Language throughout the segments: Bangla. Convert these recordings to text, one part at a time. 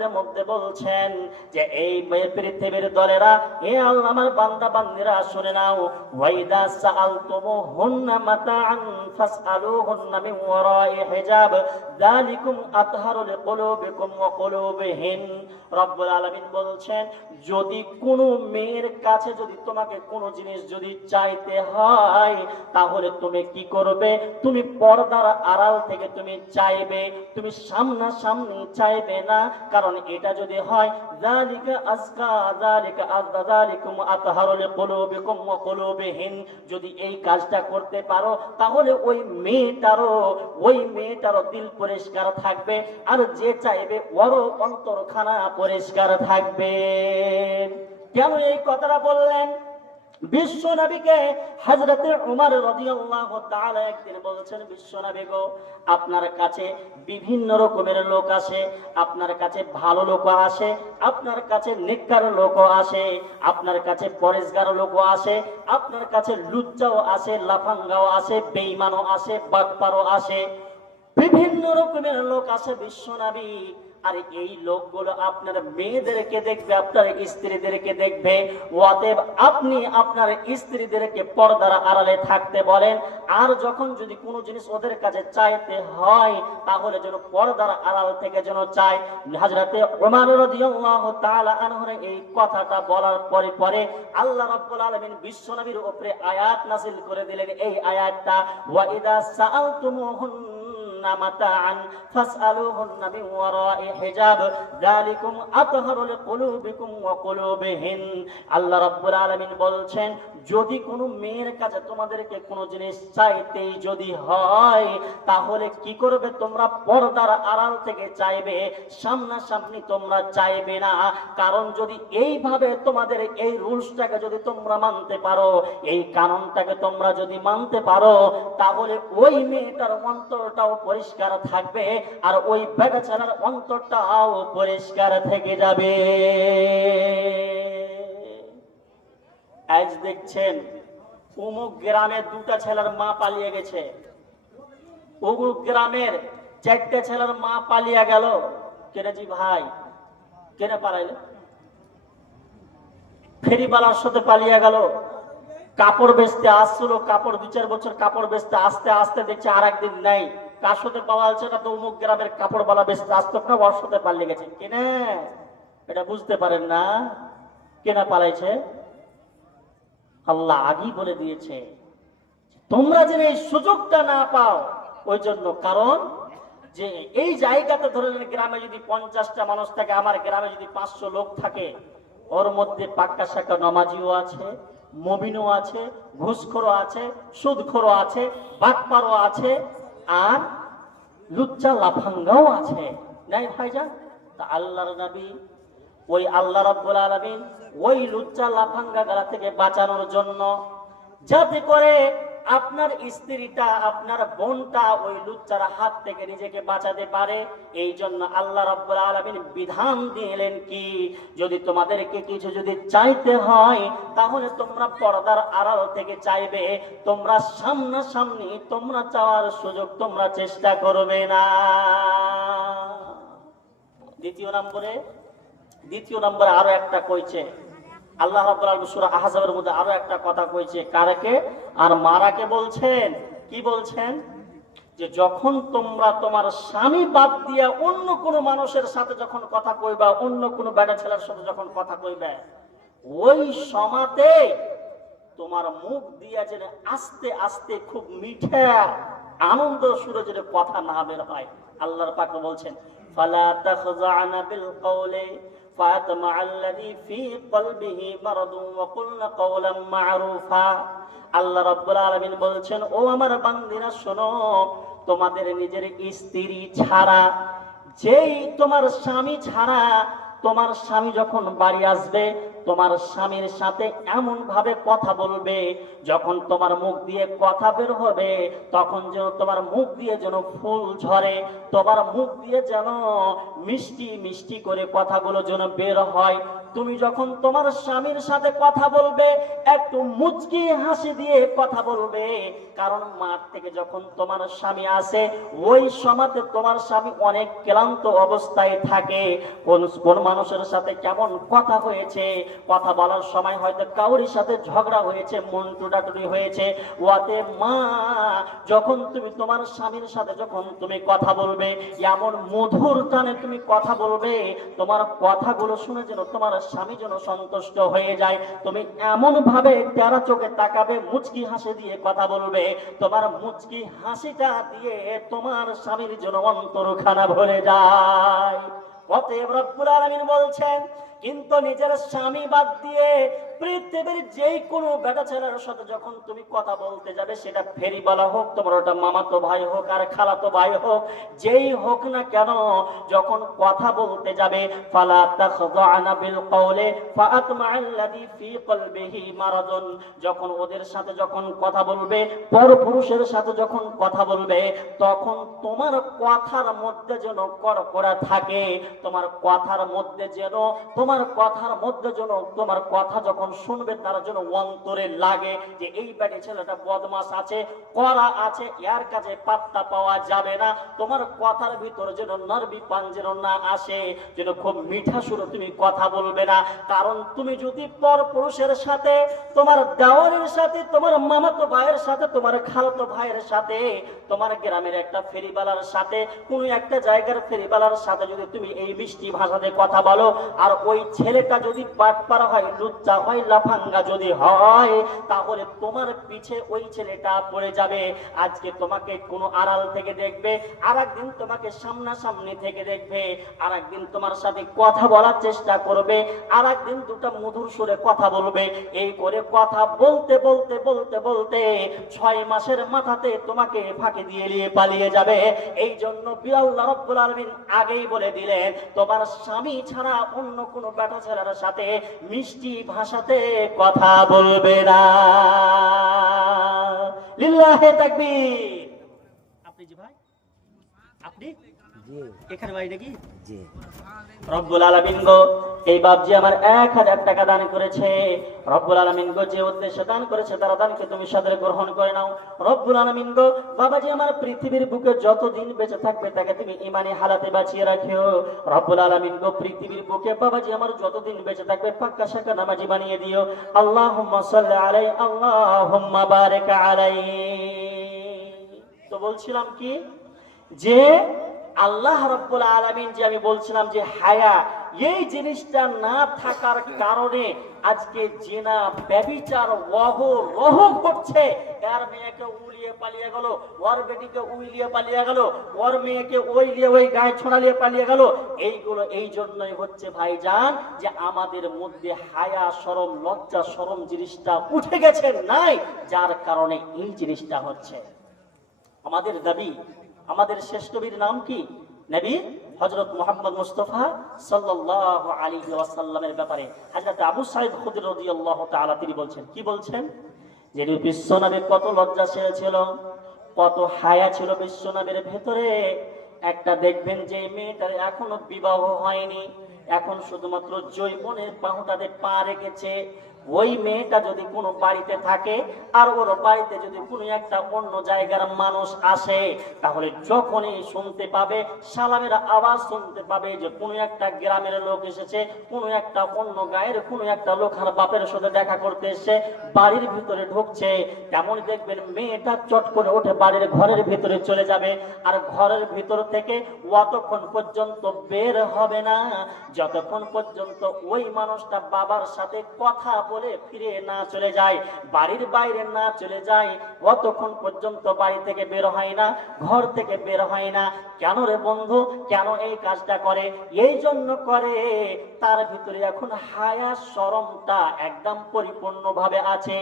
কোরআনের মধ্যে বলছেন যে এই পৃথিবীর দলেরা, হে আল্লাহ আমার বান্দা বান্দিরা শুনে নাও, ওয়াইদা সাআলতুমুহুন্না মাতাআন ফাসআলুহুন্না মিন ওয়ারাই হিজাব যালিকুম আতহারু লিকুলুবিকুম ওয়া কুলুবিহিন। রব্বুল আলামিন বলছেন, যদি কোনো মেয়ের কাছে যদি তোমাকে কোনো জিনিস যদি চাইতে হয়, তাহলে তুমি কি করবে? তুমি পর্দার আড়াল থেকে তুমি চাইবে, তুমি সামনাসামনি চাইবে না। কারণ এটা যদি হয়, যালিকা আযকা যালিকা আযকা যালিকুম আতহারু লিকুলুবিকুম ওয়া কুলুবিহিন, যদি এই কাজটা করতে পারো তাহলে ওই মেয়েটারও দিল পরিষ্কার থাকবে, আর যে চাইবে ওরও অন্তরখানা পরিষ্কার থাকবে। কেন এই কথাটা বললেন? বিশ্ব নবীকে হযরত উমর রাদিয়াল্লাহু তাআলা একদিন বলছেন, বিশ্ব নবী গো, আপনার কাছে বিভিন্ন রকমের লোক আসে, আপনার কাছে ভালো লোক আসে, আপনার কাছে নেককার লোক আসে, আপনার কাছে পরেশগার লোক আসে, আপনার কাছে লুচ্চাও আসে, লাফাঙ্গাও আসে, বেঈমানও আসে, বাটপারও আসে, বিভিন্ন রকমের লোক আসে বিশ্ব নবী। আর এই লোকগুলো আপনার মেয়েদেরকে দেখবে, আপনার স্ত্রীদেরকে দেখবে। অতএব আপনি আপনার স্ত্রীদেরকে পর্দার আড়ালে থাকতে বলেন, আর যখন যদি কোনো জিনিস ওদের কাছে চাইতে হয় তাহলে যেন পর্দার আড়াল থেকে যেন চায়। হযরতে ওমর রাদিয়াল্লাহু তাআলা আনহুর এই কথাটা বলার পরে আল্লাহ রাব্বুল আলামিন বিশ্ব নবীর উপরে আয়াত নাযিল করে দিলেন। এই আয়াতটা, ওয়া ইযা সাআলতুমুহুন মাতাআন ফাসআলুহুন্না মিন ওয়ারাই হিজাব যালিকুম আতহারু লিকুলুবিকুম ওয়া কুলুবিহিন। আল্লাহ রাব্বুল আলামিন বলছেন, যদি কোনো মেয়ের কাছে তোমাদেরকে কোনো জিনিস চাইতেই যদি হয় তাহলে কি করবে? তোমরা পর্দার আড়াল থেকে চাইবে, সামনাসামনি তোমরা চাইবে না। কারণ যদি এইভাবে তোমাদের এই রুলসটাকে যদি তোমরা মানতে পারো, এই কানুনটাকে তোমরা যদি মানতে পারো, তাহলে ওই মেয়েটার অন্তরটাও পরিষ্কার থাকবে, আর ওই বেগাছাড়ার অন্তরটাও পরিষ্কার থেকে যাবে। আজ দেখছেন অমুক গ্রামের দুটা ছেলের মা পালিয়ে গেছে, অমুক গ্রামের চারটে ছেলের মা পালিয়ে গেল। কেনে জি ভাই, কেনে পালাইলে? ফেরিওয়ালার সাথে পালিয়ে গেল। কাপড় বেচতে আসছিল, কাপড় 2-4 বছর কাপড় বেচতে আসতে আসতে দেখছে আর একদিন নেই। কার সাথে পালাচ্ছে? না তো অমুক গ্রামের কাপড়ওয়ালা বেচতে আসতো না, ওর সাথে পালিয়ে গেছে। কেনে? এটা বুঝতে পারেন না কেনা পালাইছে? আল্লাহ আগেই বলে দিয়েছে, তোমরা যেন এই সুযোগটা না পাও ওই জন্য। কারণ যে এই জায়গাতে ধরেন গ্রামে যদি 50টা মানুষ থাকে, আমার গ্রামে যদি 500 লোক থাকে, ওর মধ্যে পাক্কা শাক্কা নামাজিও আছে, মুমিনও আছে, ঘুষখোরও আছে, সুদখোরও আছে, বাটপারও আছে, আর লুচ্চা লাফাঙ্গাও আছে, নাই ভাইজান? তা আল্লাহর নবী, ওই আল্লাহ রাব্বুল আলামিন ওই লুচ্চা লাফাঙ্গা গালা থেকে বাঁচানোর জন্য, যাতে করে আপনার স্ত্রীটা, আপনার বোনটা ওই লুচ্চার হাত থেকে নিজেকে বাঁচাতে পারে, এই জন্য আল্লাহ রাব্বুল আলামিন বিধান দিলেন কি, যদি তোমাদেরকে কিছু যদি চাইতে হয় তাহলে তোমরা পর্দার আড়াল থেকে চাইবে, তোমরা সামনাসামনি তোমরা চাওয়ার সুযোগ তোমরা চেষ্টা করবে না। দ্বিতীয় নম্বরে আরো একটা কইছে আল্লাহ রাব্বুল আলামিন সূরা আহজাবের মধ্যে, আরো একটা কথা কইছে। কারকে আর মারাকে বলছেন? কি বলছেন? যে যখন তোমরা তোমার স্বামী বাদ দিয়া অন্য কোন মানুষের সাথে যখন কথা কইবা, অন্য কোন বেটা ছেলের সাথে যখন কথা কইবে, ওই সমাতে তোমার মুখ দিয়া যেন আস্তে আস্তে খুব মিঠা আনন্দ সুরে যেন কথা না বের হয়। আল্লাহর পাক বলছেন, ফালা তাখযা'না বিল কওলি ফায়াতমা আল্লাযী ফী কলবিহি মারাদুন ওয়া কুলনা কওলাম মা'রুফা। আল্লাহ রাব্বুল আলামিন বলছেন, ও আমার বান্দিরা শোনো, তোমাদের নিজের স্ত্রী ছাড়া, যেই তোমার স্বামী ছাড়া তোমার স্বামী যখন বাড়ি আসবে তোমার স্বামীর সাথে এমন ভাবে কথা বলবে, যখন তোমার মুখ দিয়ে কথা বের হবে তখন যেন তোমার মুখ দিয়ে যেন ফুল ঝরে, তোমার মুখ দিয়ে যেন মিষ্টি মিষ্টি করে কথাগুলো যেন বের হয়। তুমি যখন তোমার স্বামীর সাথে কথা বলবে একটু মুচকি হাসি দিয়ে কথা বলবে, কারণ মাঠ থেকে যখন তোমার স্বামী আসে ওই সময়তে তোমার স্বামী অনেক ক্লান্ত অবস্থায় থাকে। কোন মানুষের সাথে কেমন কথা হয়েছে, কথা বলার সময় হয়তো কাউরির সাথে ঝগড়া হয়েছে, মন টুটাটুটি হয়েছে, ওয়াতে মা যখন তুমি তোমার স্বামীর সাথে যখন তুমি কথা বলবে এমন মধুর টানে তুমি কথা বলবে, তোমার কথাগুলো শুনে যেন তোমার স্বামী যেন সন্তুষ্ট হয়ে যায়। তুমি এমন ভাবে তেরা চোখে তাকাবে, মুচকি হাসি দিয়ে কথা বলবে, তোমার মুচকি হাসিটা দিয়ে তোমার স্বামীর যেন অন্তরখানা ভরে যায়। অতএব রব্বুল আলামিন বলছেন, কিন্তু নিজের স্বামী বাদ দিয়ে পৃথিবীর যেই কোনো বেটা ছেলের সাথে যখন তুমি কথা বলতে যাবে, সেটা ফেরিওয়ালা হোক, তোমার ওটা মামাতো ভাই হোক আর খালাতো ভাই হোক, যেই হোক না কেন, যখন কথা বলতে যাবে ফালা তাখযানা বিল কওলি ফাআতমাআল্লাযী ফী কলবিহি মারাদুন, যখন ওদের সাথে যখন কথা বলবে, পরপুরুষের সাথে যখন কথা বলবে, তখন তোমার কথার মধ্যে যেন কড়কড়া থাকে, তোমার কথার মধ্যে যেন তোমার কথা যখন শুনবে তার জন্য অন্তরে লাগে যে এই বাড়ি ছেলেটা বদমাশ আছে, কড়া আছে, এর কাছে পাত্তা পাওয়া যাবে না। তোমার কথার ভিতরে যেন নার্ভি পান যেন না আসে, যেন খুব মিঠা সুরে তুমি কথা বলবে না। কারণ তুমি যদি পরপুরুষের সাথে, তোমার দেওয়ারের সাথে, তোমার মামাতো ভাইয়ের সাথে, তোমার খালাতো ভাইয়ের সাথে, তোমার গ্রামের একটা ফেরিওয়ালার সাথে, কোনো একটা জায়গার ফেরিওয়ালার সাথে যদি তুমি এই মিষ্টি ভাষাতে কথা বলো, আর ওই ছেলেটা যদি বাটপাড়া হয়, লুচ্চা হয়, লাফাঙ্গা যদি হয়, তাহলে তোমার পিছে ওই ছেলেটা পড়ে যাবে। আজকে তোমাকে কোনো আড়াল থেকে দেখবে, আর একদিন তোমাকে সামনাসামনি থেকে দেখবে, আর একদিন তোমার সাথে কথা বলার চেষ্টা করবে, আর একদিন দুটো মধুর সুরে কথা বলবে। এই করে কথা বলতে বলতে বলতে বলতে 6 মাসের মাথাতে তোমাকে ফাঁকি দিয়ে নিয়ে পালিয়ে যাবে। এই জন্য আল্লাহ রাব্বুল আলামিন আগেই বলে দিলেন, তোমার স্বামী ছাড়া অন্য কোনো বেটা ছেলের সাথে মিষ্টি ভাষাতে কথা বলবে না। লিল্লাহে তাকবীর। আপনি জি ভাই, আপনি জি এখানে ভাই নাকি? জি। রব্বুল আলামিন গো, এই বাপজি আমার 1000 টাকা দান করেছে, রব্বুল আলামিন গো যে উদ্দেশ্যে দান করেছে তারা দানকে তুমি সাদরে গ্রহণ করে নাও। রব্বুল আলামিন গো, বাবাজি আমার পৃথিবীর বুকে যতদিন বেঁচে থাকবে তাকে তুমি ঈমানি হালাতে বাঁচিয়ে রাখিও। রব্বুল আলামিন গো, পৃথিবীর বুকে বাবাজি আমার যতদিন বেঁচে থাকবে পাক্কা শাকা নামাজি বানিয়ে দিও। আল্লাহুম্মা সাল্লি আলাইহি, আল্লাহুম্মা বারিক আলাইহি। তো বলছিলাম কি, যে আল্লাহ রাব্বুল আলামিন যে আমি বলছিলাম যে হায়া, এই জিনিসটা না থাকার কারণে আজকে জিনা, ব্যভিচার, অহরহ করছে। এর মেয়েকে উলিয়ে পালিয়ে গেল, ওর বেটিকে উলিয়ে পালিয়ে গেল, ওর মেয়েকে ওই লিয়ে ওই গায়ে ছড়ালিয়ে পালিয়ে গেল। এইগুলো এই জন্যই হচ্ছে ভাইজান, যে আমাদের মধ্যে হায়া, শরম, লজ্জা, শরম জিনিসটা উঠে গেছে নাই, যার কারণে এই জিনিসটা হচ্ছে। আমাদের দাবি, আমাদের শ্রেষ্ঠ নবীর নাম কি? নবী হযরত মুহাম্মদ মুস্তাফা সাল্লাল্লাহু আলাইহি ওয়াসাল্লামের ব্যাপারে হযরত আবু সাঈদ খুদরি রাদিয়াল্লাহু তাআলা তিনি বলছেন, কি বলছেন, যে বিশ্বনবী কত লজ্জাশীল ছিল, কত হায়া ছিল বিশ্বনবীর ভেতরে। একটা দেখবেন যে মেয়েটার এখনো বিবাহ হয়নি, এখন শুধুমাত্র যৌবনের পাহুটাতে পা রেখেছে, ওই মেয়েটা যদি কোনো বাড়িতে থাকে আর ওর বাড়িতে যদি কোনো একটা অন্য জায়গার মানুষ আসে, তাহলে যখনই শুনতে পাবে সালামের আওয়াজ, শুনতে পাবে যে কোনো একটা গ্রামের লোক এসেছে, কোনো একটা অন্য গায়ের কোনো একটা লোক আর বাপের সাথে দেখা করতে এসে বাড়ির ভিতরে ঢুকছে, তেমন দেখবেন মেয়েটা চট করে ওঠে বাড়ির ঘরের ভিতরে চলে যাবে, আর ঘরের ভিতর থেকে অতক্ষণ পর্যন্ত বের হবে না যতক্ষণ পর্যন্ত ওই মানুষটা বাবার সাথে কথা বলে ফিরে না চলে যায়, বাড়ির বাইরে না চলে যায়, অতক্ষণ পর্যন্ত বাড়ি থেকে বের হয় না, ঘর থেকে বের হয় না। কেন রে বন্ধু, কেন এই কাজটা করে? এই জন্য করে তার ভিতরে এখন হায়া শরমটা একদম পরিপূর্ণভাবে আছে।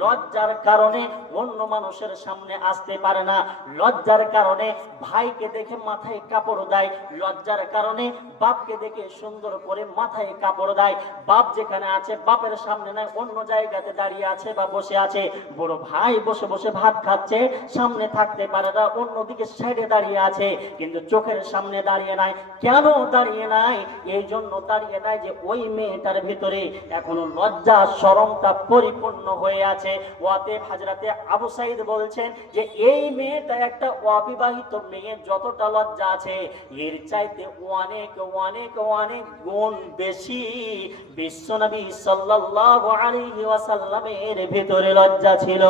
লজ্জার কারণে অন্য মানুষের সামনে আসতে পারে না, লজ্জার কারণে ভাইকে দেখে মাথায় কাপড় দেয়, লজ্জার কারণে বাপকে দেখে সুন্দর করে মাথায় কাপড় দেয়। বাপ যেখানে আছে বাপের সামনে নয়, অন্য জায়গাতে দাঁড়িয়ে আছে বা বসে আছে। বড় ভাই বসে বসে ভাত খাচ্ছে, সামনে থাকতে পারে না, অন্যদিকে সাইডে দাঁড়িয়ে আছে, কিন্তু চোখের সামনে দাঁড়িয়ে নাই। কেন দাঁড়িয়ে নাই? এই জন্য দাঁড়িয়ে নাই যে ওই মেয়েটার ভিতরে এখনো লজ্জা শরমটা পরিপূর্ণ হয়ে আছে। অতএব হযরতে আবু সাঈদ বলছেন যে এই মেয়েটা একটা অবিবাহিত মেয়ে, যতটা লজ্জা আছে এর চাইতে অনেক অনেক অনেক গুণ বেশি বিশ্বনবী সাল্লাল্লাহু আলাইহি ওয়াসাল্লামের ভিতরে লজ্জা ছিল।